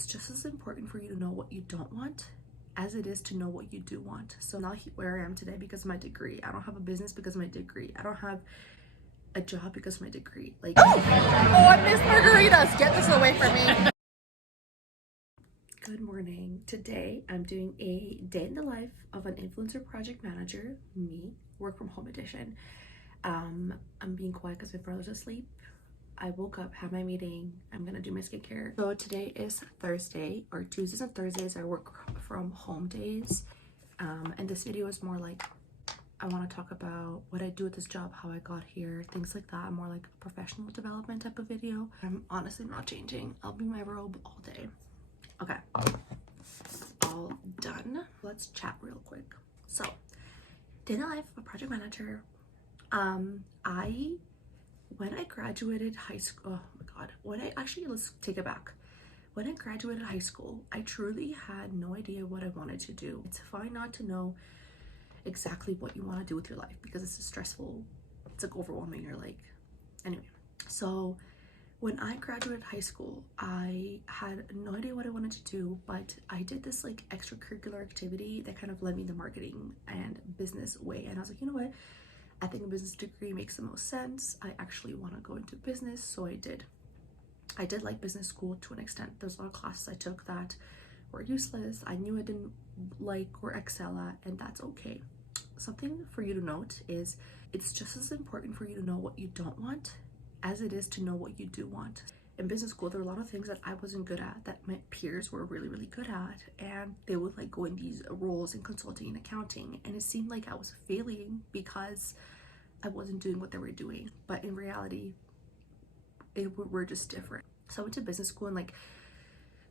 it's just as important for you to know what you don't want as it is to know what you do want. So now where I am today because of my degree. I don't have a business because of my degree. I don't have a job because of my degree. Like, oh, I miss margaritas. Get this away from me. Good morning. Today I'm doing a day in the life of an influencer project manager, me, work from home edition. I'm being quiet because my brother's asleep. I woke up, had my meeting. I'm gonna do my skincare. So today is Thursday, or Tuesdays and Thursdays I work from home days. And this video is more like, I want to talk about what I do at this job, how I got here, things like that. More like a professional development type of video. I'm honestly not changing. I'll be my robe all day. Okay, all done. Let's chat real quick. So, day in the life of a project manager. When I graduated high school, oh my god, let's take it back. When I graduated high school, I truly had no idea what I wanted to do. It's fine not to know exactly what you want to do with your life because it's stressful, it's like overwhelming. You're like, anyway. So when I graduated high school, I had no idea what I wanted to do, but I did this like extracurricular activity that kind of led me the marketing and business way. And I was like, you know what? I think a business degree makes the most sense. I actually want to go into business, so I did. I did like business school to an extent. There's a lot of classes I took that were useless. I knew I didn't like or excel at, and that's okay. Something for you to note is it's just as important for you to know what you don't want as it is to know what you do want. In business school, there were a lot of things that I wasn't good at that my peers were really, really good at, and they would like go in these roles in consulting and accounting, and it seemed like I was failing because I wasn't doing what they were doing. But in reality, we're just different. So I went to business school, and like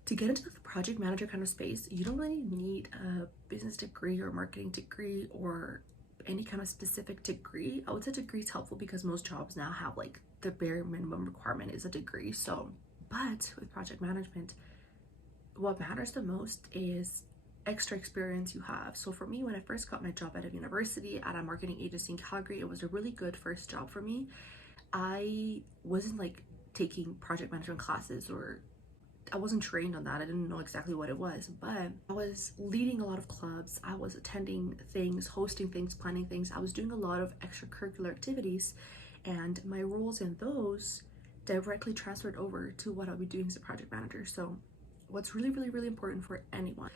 to get into the project manager kind of space, you don't really need a business degree or marketing degree or any kind of specific degree. I would say degree is helpful because most jobs now have like the bare minimum requirement is a degree. So, but with project management, what matters the most is extra experience you have. So for me, when I first got my job at a university at a marketing agency in Calgary, it was a really good first job for me. I wasn't like taking project management classes, or I wasn't trained on that. I didn't know exactly what it was, but I was leading a lot of clubs. I was attending things, hosting things, planning things. I was doing a lot of extracurricular activities, and my roles in those directly transferred over to what I'll be doing as a project manager. So what's really, really, really important for anyone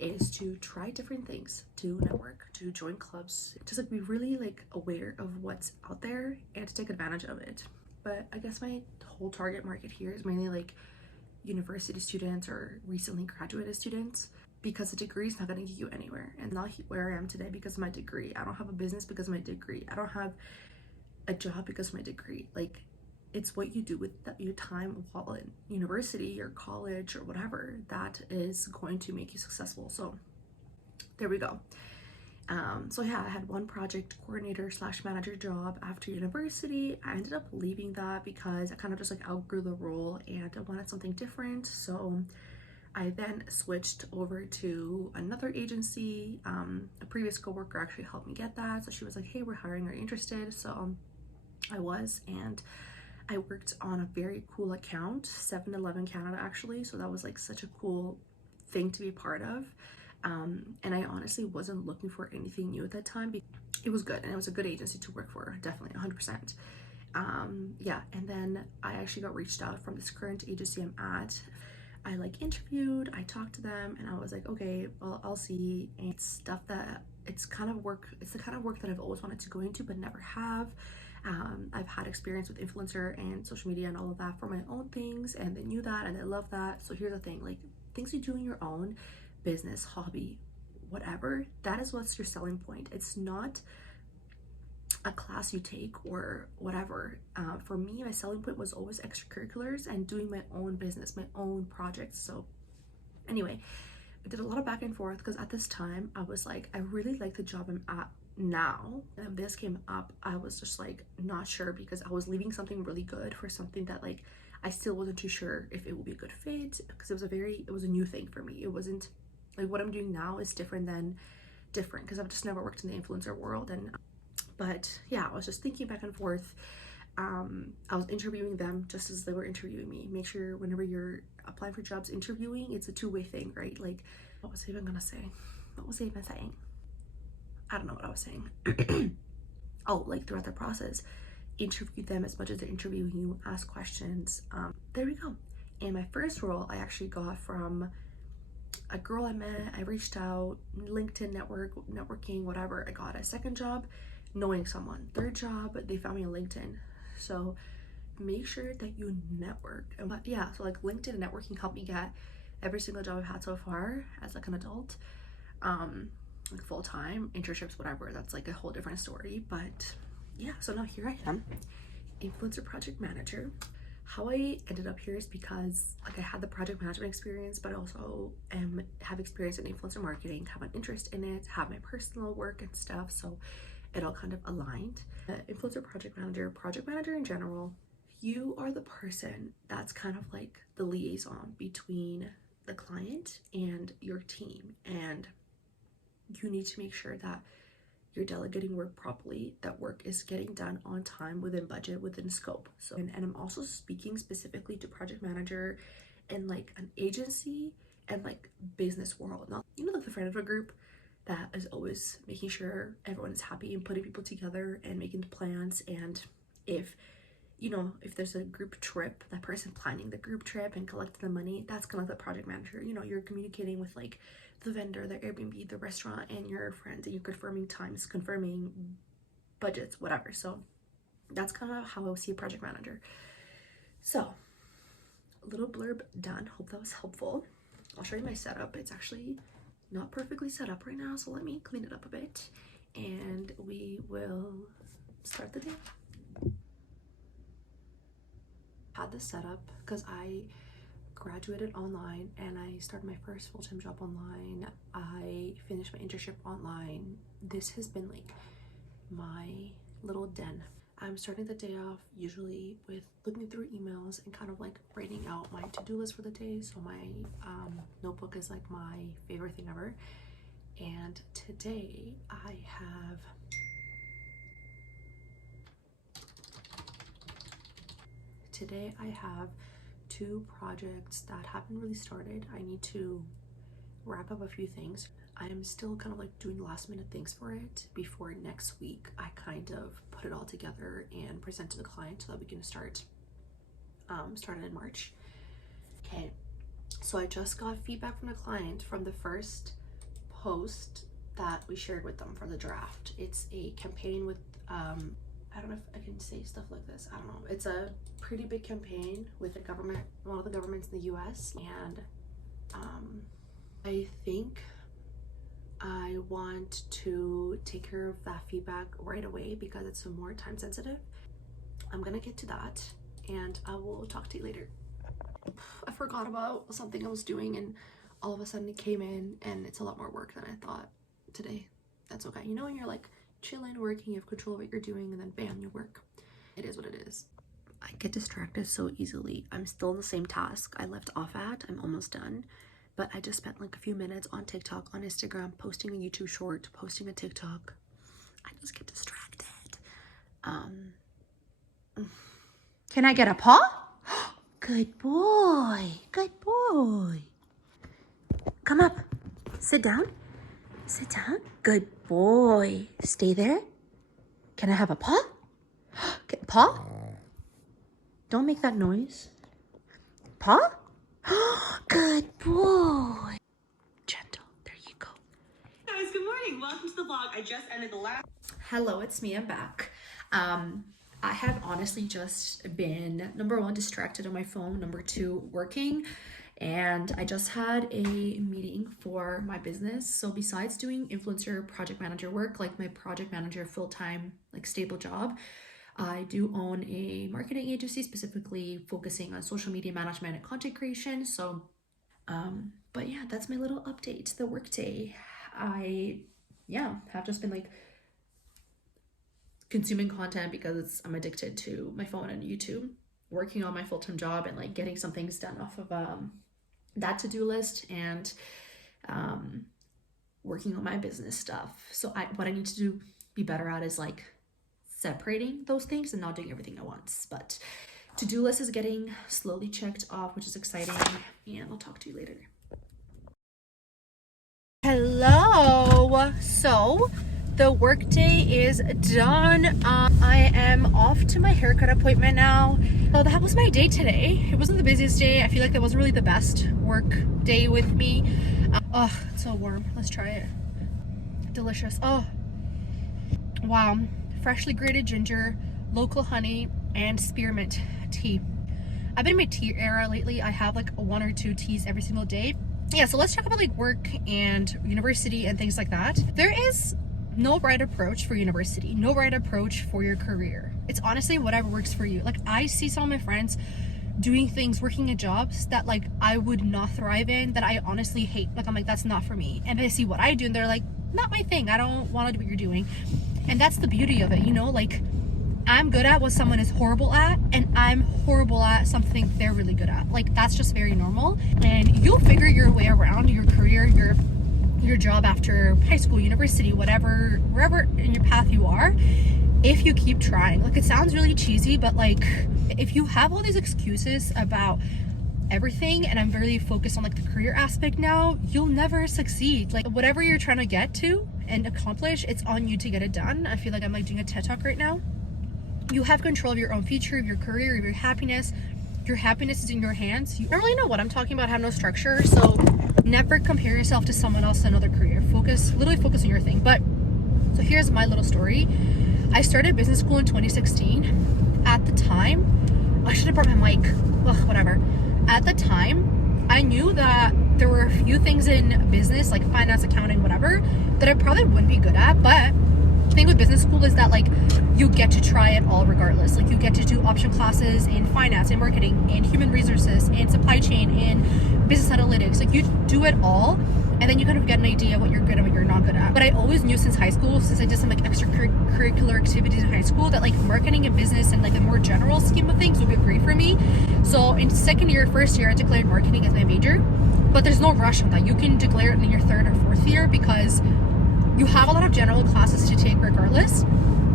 is to try different things, to network, to join clubs, just like be really like aware of what's out there and to take advantage of it. But I guess my whole target market here is mainly like university students or recently graduated students, because a degree is not going to get you anywhere. And not where I am today because of my degree. I don't have a business because of my degree. I don't have a job because of my degree. Like, it's what you do with your time while in university or college or whatever that is going to make you successful. So there we go. So yeah, I had one project coordinator / manager job after university. I ended up leaving that because I kind of just like outgrew the role and I wanted something different. So I then switched over to another agency. A previous coworker actually helped me get that. So she was like, hey, we're hiring, are you interested? So I was, and I worked on a very cool account, 7-Eleven Canada actually. So that was like such a cool thing to be a part of. And I honestly wasn't looking for anything new at that time. It was good, and it was a good agency to work for, definitely 100%. Yeah, and then I actually got reached out from this current agency I'm at. I like interviewed, I talked to them, and I was like, okay, well, I'll see. And it's stuff that it's the kind of work that I've always wanted to go into but never have. I've had experience with influencer and social media and all of that for my own things, and they knew that and they love that. So here's the thing, like things you do in your own business, hobby, whatever, that is what's your selling point. It's not a class you take or whatever. For me, my selling point was always extracurriculars and doing my own business, my own projects. So anyway, I did a lot of back and forth because at this time I was like, I really like the job I'm at now, and this came up, I was just like not sure because I was leaving something really good for something that like I still wasn't too sure if it would be a good fit, because it was a new thing for me. It wasn't like what I'm doing now is different because I've just never worked in the influencer world. And but yeah, I was just thinking back and forth. I was interviewing them just as they were interviewing me. Make sure whenever you're applying for jobs, interviewing, it's a two-way thing, right? Like, what was I even gonna say? What was I even saying? I don't know what I was saying. Oh, like throughout the process, interview them as much as they're interviewing you, ask questions. There we go. And my first role I actually got from a girl I met. I reached out, LinkedIn networking, whatever. I got a second job knowing someone. Third job, they found me on LinkedIn. So make sure that you network. But yeah, so like LinkedIn and networking helped me get every single job I've had so far as like an adult. Like full-time, internships, whatever. That's like a whole different story. But yeah, so now here I am, influencer project manager. How I ended up here is because like I had the project management experience, but I also have experience in influencer marketing, have an interest in it, have my personal work and stuff, so it all kind of aligned. Influencer project manager in general, you are the person that's kind of like the liaison between the client and your team, and you need to make sure that you're delegating work properly, that work is getting done on time, within budget, within scope. So and I'm also speaking specifically to project manager in like an agency and like business world, not, you know, like the friend of a group that is always making sure everyone is happy and putting people together and making the plans. And if, you know, if there's a group trip, that person planning the group trip and collecting the money, that's kind of the project manager. You know, you're communicating with like the vendor, the Airbnb, the restaurant, and your friends, and you're confirming times, confirming budgets, whatever. So that's kind of how I see a project manager. So a little blurb done. Hope that was helpful. I'll show you my setup. It's actually not perfectly set up right now, so let me clean it up a bit and we will start the day. Had this set up because I graduated online and I started my first full-time job online. I finished my internship online. This has been like my little den. I'm starting the day off usually with looking through emails and kind of like writing out my to-do list for the day. So my notebook is like my favorite thing ever. And today I have two projects that haven't really started. I need to wrap up a few things. I'm still kind of like doing last minute things for it before next week. I kind of put it all together and present to the client so that we can start it in March. Okay, so I just got feedback from the client from the first post that we shared with them for the draft. It's a campaign with I don't know if I can say stuff like this. I don't know. It's a pretty big campaign with the government, one of the governments in the US, and I think I want to take care of that feedback right away because it's more time sensitive. I'm gonna get to that and I will talk to you later. I forgot about something I was doing and all of a sudden it came in and it's a lot more work than I thought today. That's okay. You know, when you're like chilling, working, you have control of what you're doing, and then bam, you work. It is what it is. I get distracted so easily. I'm still in the same task I left off at. I'm almost done, but I just spent like a few minutes on TikTok, on Instagram, posting a YouTube short, posting a TikTok. I just get distracted. Can I get a paw? Good boy. Good boy. Come up. Sit down. Sit down. Good boy. Stay there. Can I have a paw? Paw? Don't make that noise. Paw? Good boy. Gentle. There you go. Guys, good morning. Welcome to the vlog. I just ended the last. Hello, it's me. I'm back. I have honestly just been, number one, distracted on my phone, number two, working, and I just had a meeting for my business. So besides doing influencer project manager work, like my project manager full-time, like stable job, I do own a marketing agency specifically focusing on social media management and content creation. So, but yeah, that's my little update, the workday. I have just been like consuming content because I'm addicted to my phone and YouTube, working on my full-time job and like getting some things done off of that to-do list, and working on my business stuff. So what I need to do, be better at, is like separating those things and not doing everything at once. But to-do list is getting slowly checked off, which is exciting, and I'll talk to you later. Hello. So the workday is done. I am off to my haircut appointment now. So that was my day today. It wasn't the busiest day. I feel like that wasn't really the best work day with me. Oh, it's so warm. Let's try it. Delicious. Oh, wow. Freshly grated ginger, local honey, and spearmint tea. I've been in my tea era lately. I have like 1 or 2 teas every single day. Yeah, so let's talk about like work and university and things like that. There is no right approach for university, no right approach for your career. It's honestly whatever works for you. Like, I see some of my friends doing things, working at jobs that like I would not thrive in, that I honestly hate. Like, I'm like, that's not for me. And they see what I do and they're like, not my thing. I don't want to do what you're doing. And that's the beauty of it, you know? Like, I'm good at what someone is horrible at, and I'm horrible at something they're really good at. Like, that's just very normal, and you'll figure your way around your career, your job after high school, university, whatever, wherever in your path you are, if you keep trying. Like, it sounds really cheesy, but like, if you have all these excuses about everything, and I'm very focused on like the career aspect now, you'll never succeed. Like, whatever you're trying to get to and accomplish, it's on you to get it done. I feel like I'm like doing a TED Talk right now. You have control of your own future, of your career, of your happiness. Your happiness is in your hands. You don't really know what I'm talking about, have no structure. So never compare yourself to someone else, another career. Literally focus on your thing. But so here's my little story. I started business school in 2016. At the time, I should have brought my mic. Ugh, whatever. At the time, I knew that there were a few things in business, like finance, accounting, whatever, that I probably wouldn't be good at. But the thing with business school is that like you get to try it all regardless. Like, you get to do option classes in finance and marketing and human resources and supply chain and business analytics. Like, you do it all, and then you kind of get an idea what you're good at, what you're not good at. But I always knew since high school, since I did some like extracurricular activities in high school, that like marketing and business and like a more general scheme of things would be great for me. So in second year, first year, I declared marketing as my major. But there's no rush on that. You can declare it in your 3rd or 4th year, because you have a lot of general classes to take regardless.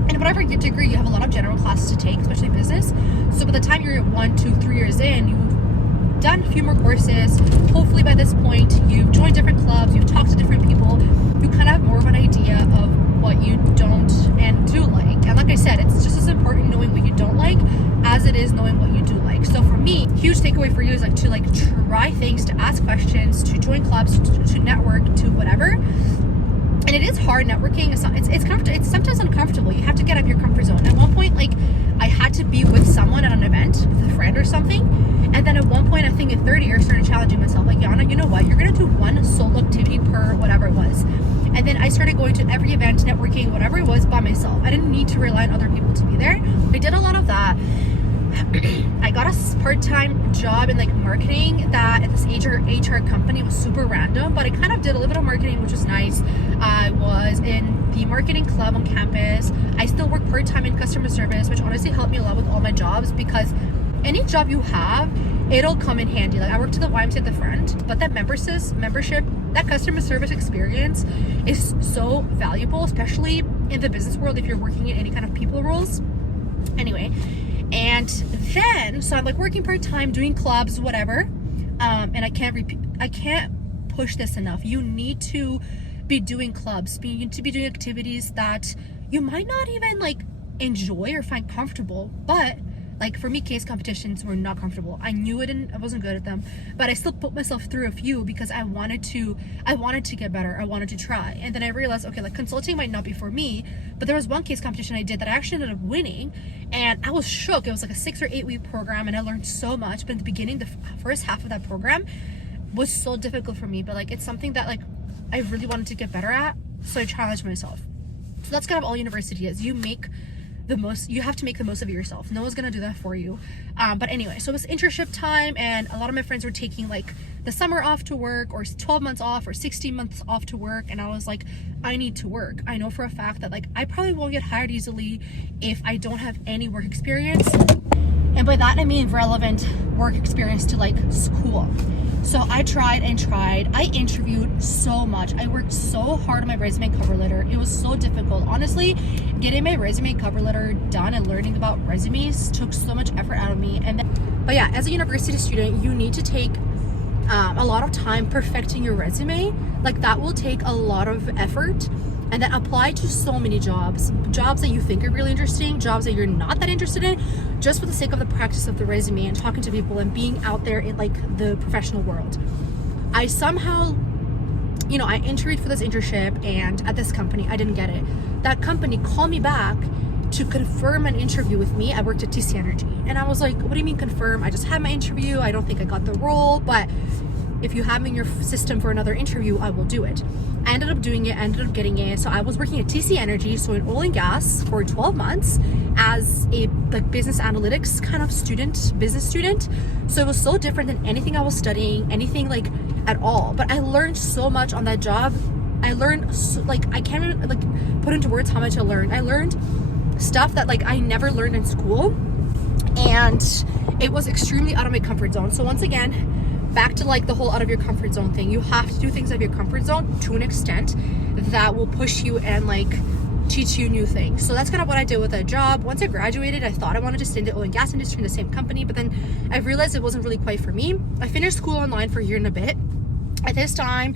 And whatever your degree, you have a lot of general classes to take, especially business. So by the time you're 1, 2, 3 years in, you've done a few more courses. Hopefully by this point, you've joined different clubs, you've talked to different people. You kind of have more of an idea of what you don't and do like. And like I said, it's just as important knowing what you don't like as it is knowing what you do like. So for me, huge takeaway for you is like to like try things, to ask questions, to join clubs, to network, to whatever. And it is hard networking. It's sometimes uncomfortable. You have to get out of your comfort zone. At one point, like, I had to be with someone at an event, with a friend or something. And then at one point, I think in 3rd year, I started challenging myself. Like, Yana, you know what? You're going to do one solo activity per whatever it was. And then I started going to every event, networking, whatever it was, by myself. I didn't need to rely on other people to be there. I did a lot of that. I got a part-time job in like marketing that at this HR company was super random, but I kind of did a little bit of marketing, which was nice. I was in the marketing club on campus. I still work part-time in customer service, which honestly helped me a lot with all my jobs, because any job you have, it'll come in handy. Like, I worked at the YMCA at the front, but that membership, that customer service experience is so valuable, especially in the business world if you're working in any kind of people roles. Anyway, and then, so I'm like working part-time, doing clubs, whatever. And I can't push this enough. You need to be doing clubs. You need to be doing activities that you might not even like enjoy or find comfortable, but like for me, case competitions were not comfortable. I knew it and I wasn't good at them, but I still put myself through a few because I wanted to get better. I wanted to try. And then I realized, okay, like consulting might not be for me, but there was one case competition I did that I actually ended up winning, and I was shook. It was like a 6 or 8 week program and I learned so much, but in the beginning, the first half of that program was so difficult for me, but like it's something that like I really wanted to get better at, so I challenged myself. So that's kind of all university is. You have to make the most of it yourself. No one's gonna do that for you. But anyway, so it was internship time, and a lot of my friends were taking like the summer off to work, or 12 months off, or 16 months off to work, and I was like, I need to work. I know for a fact that like I probably won't get hired easily if I don't have any work experience, and by that I mean relevant work experience to like school. So I tried and tried. I interviewed so much. I worked so hard on my resume and cover letter. It was so difficult. Honestly, getting my resume and cover letter done and learning about resumes took so much effort out of me. But yeah, as a university student, you need to take a lot of time perfecting your resume. Like that will take a lot of effort, and then apply to so many jobs that you think are really interesting, jobs that you're not that interested in, just for the sake of the practice of the resume and talking to people and being out there in like the professional world. I somehow, I interviewed for this internship, and at this company I didn't get it. That company called me back to confirm an interview with me. I worked at TC Energy, and I was like, what do you mean confirm? I just had my interview. I don't think I got the role, but if you have me in your system for another interview, I will do it. I ended up doing it, ended up getting it. So I was working at TC Energy, so in oil and gas, for 12 months as a like business analytics kind of business student. So it was so different than anything I was studying, anything like at all. But I learned so much on that job. I learned I can't even like put into words how much I learned. I learned stuff that like I never learned in school, and it was extremely out of my comfort zone. So once again, back to like the whole out of your comfort zone thing. You have to do things out of your comfort zone to an extent that will push you and like teach you new things. So that's kind of what I did with that job. Once I graduated, I thought I wanted to stay in the oil and gas industry in the same company, but then I realized it wasn't really quite for me. I finished school online for a year and a bit. At this time,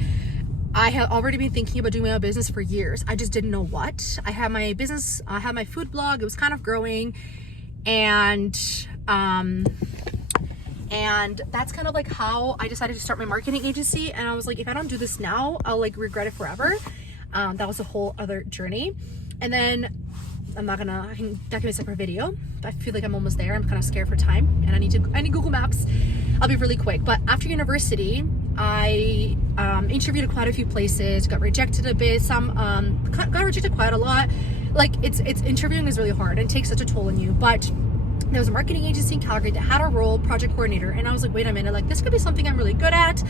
I had already been thinking about doing my own business for years. I just didn't know what. I had my business, I had my food blog. It was kind of growing, and that's kind of like how I decided to start my marketing agency. And I was like, if I don't do this now, I'll like regret it forever. That was a whole other journey. And then that can be a separate video. I feel like I'm almost there. I'm kind of scared for time, and I need Google Maps. I'll be really quick. But after university, I interviewed at quite a few places, got rejected a bit. Some got rejected quite a lot. Like it's interviewing is really hard and takes such a toll on you. But there was a marketing agency in Calgary that had a role, project coordinator, and I was like, wait a minute, like this could be something I'm really good at.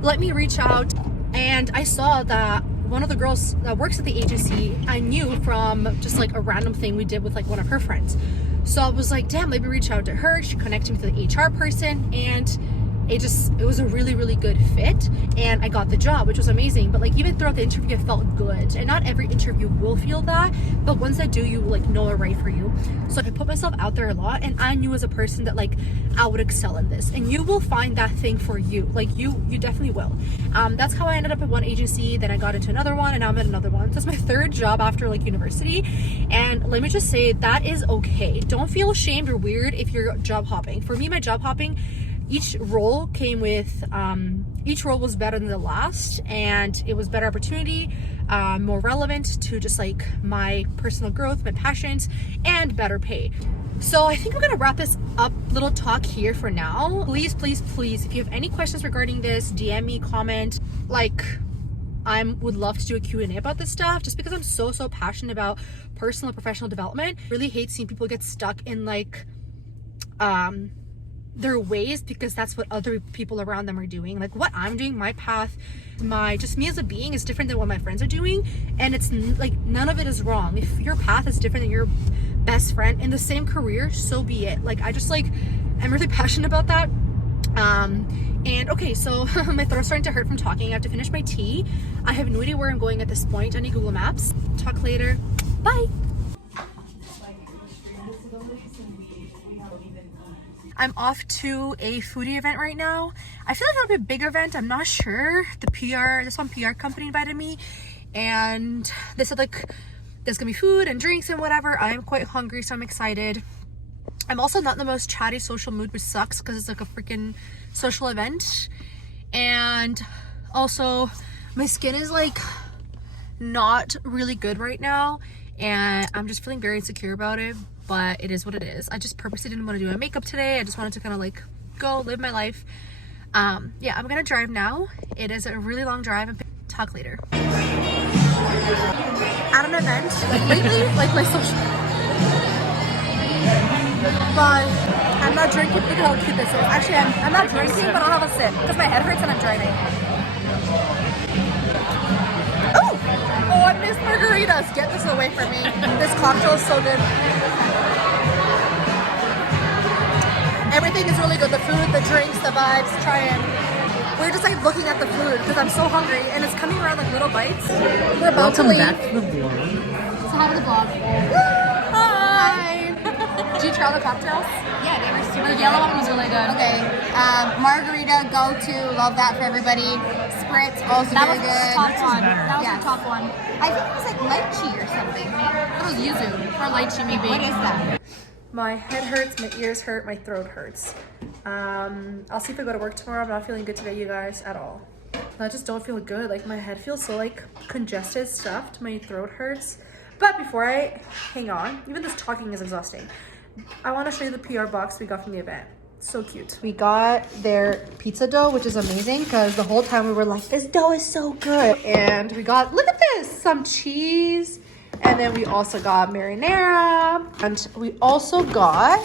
Let me reach out. And I saw that one of the girls that works at the agency I knew from just like a random thing we did with like one of her friends. So I was like, damn, let me reach out to her. She connected me to the HR person, and it was a really, really good fit, and I got the job, which was amazing. But like even throughout the interview, I felt good, and not every interview will feel that, but once I do, you like know are right for you. So I put myself out there a lot, and I knew as a person that like I would excel in this, and you will find that thing for you. Like you definitely will. That's how I ended up at one agency, then I got into another one, and now I'm at another one. That's my third job after like university, and let me just say that is okay. Don't feel ashamed or weird if you're job hopping. For me, my job hopping, each role was better than the last, and it was better opportunity, more relevant to just like my personal growth, my passions, and better pay. So I think I'm gonna wrap this up little talk here for now. Please, if you have any questions regarding this, DM me, comment. Like I would love to do a Q&A about this stuff, just because I'm so passionate about personal and professional development. Really hate seeing people get stuck in like their ways, because that's what other people around them are doing. Like what I'm doing, my path, just me as a being is different than what my friends are doing, and it's like none of it is wrong. If your path is different than your best friend in the same career, so be it. Like I'm really passionate about that. And okay, so my throat's starting to hurt from talking. I have to finish my tea. I have no idea where I'm going at this point. I need Google Maps. Talk later. Bye. I'm off to a foodie event right now. I feel like it'll be a big event. I'm not sure. This one PR company invited me, and they said like there's gonna be food and drinks and whatever. I'm quite hungry, so I'm excited. I'm also not in the most chatty social mood, which sucks because it's like a freaking social event. And also my skin is like not really good right now, and I'm just feeling very insecure about it. But it is what it is. I just purposely didn't want to do my makeup today. I just wanted to kind of like go live my life. Yeah, I'm gonna drive now. It is a really long drive, and talk later. At an event, like lately, like my social, but I'm not drinking. Look at how cute this is. Actually, I'm not drinking, but I'll have a sip because my head hurts and I'm driving. Oh, I miss margaritas. Get this away from me. This cocktail is so good. Everything is really good. The food, the drinks, the vibes. Try it. We're just like looking at the food because I'm so hungry and it's coming around like little bites. We're about to Welcome leave. back to the vlog. So how to the vlog? Hi! Did you try all the cocktails? Yeah, they were super The good. yellow one was really good. Okay, margarita, go-to, love that for everybody. Spritz, also That very was good. the top one. better. That was Yes. the top one. I think it was like lychee or something. That was yuzu or lychee maybe. What is that? My head hurts, my ears hurt, my throat hurts. I'll see if I go to work tomorrow. I'm not feeling good today, you guys, at all. I just don't feel good. Like my head feels so like congested, stuffed. My throat hurts. But before I hang on, even this talking is exhausting. I want to show you the PR box we got from the event. So cute. We got their pizza dough, which is amazing because the whole time we were like, this dough is so good. And we got, look at this, some cheese. And then we also got marinara. And we also got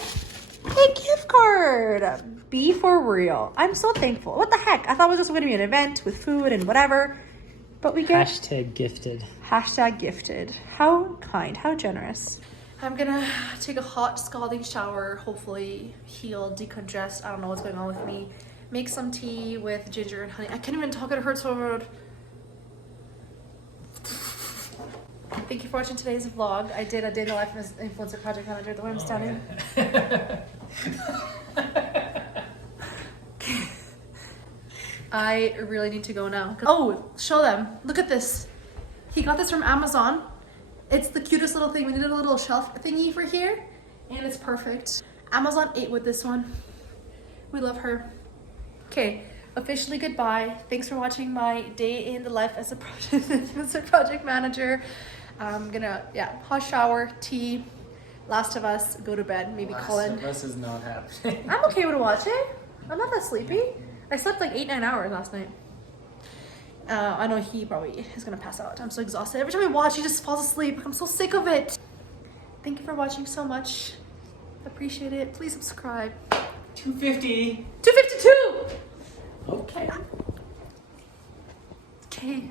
a gift card. Be for real. I'm so thankful. What the heck? I thought it was just going to be an event with food and whatever. But we get Hashtag gifted. hashtag gifted. How kind, how generous. I'm gonna take a hot scalding shower, hopefully heal, decongest. I don't know what's going on with me. Make some tea with ginger and honey. I can't even talk, it hurts so bad. Thank you for watching today's vlog. I did a day in the life as influencer project manager, the way I'm standing. I really need to go now. Oh, show them. Look at this. He got this from Amazon. It's the cutest little thing. We needed a little shelf thingy for here, and it's perfect. Amazon ate with this one. We love her. Okay, officially goodbye. Thanks for watching my day in the life as a project manager. I'm gonna, hot shower, tea, Last of Us, go to bed, maybe call in. Last of Us is not happening. I'm okay with watching. I'm not that sleepy. I slept like 8-9 hours last night. I know he probably is gonna pass out. I'm so exhausted. Every time I watch, he just falls asleep. I'm so sick of it. Thank you for watching so much. Appreciate it. Please subscribe. 250. 252! Okay. Okay.